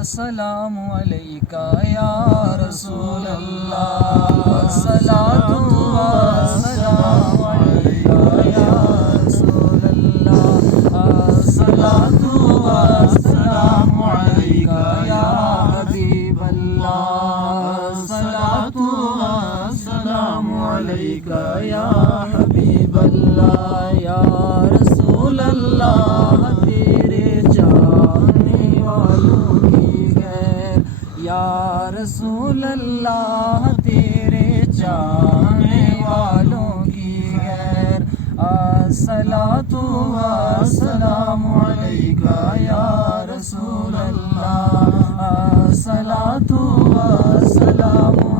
السلام علیکہ یا رسول اللہ، الصلاۃ والسلام علیکہ یا رسول اللہ، الصلاۃ والسلام علیکہ یا حبیب اللہ، الصلاۃ والسلام علیکہ یا حبیب اللہ، یا رسول اللہ تیرے چاہنے والوں کی خیر، یا رسول اللہ تیرے چاہنے والوں کی خیر، الصلاۃ والسلام علیکہ یا رسول اللہ، الصلاۃ والسلام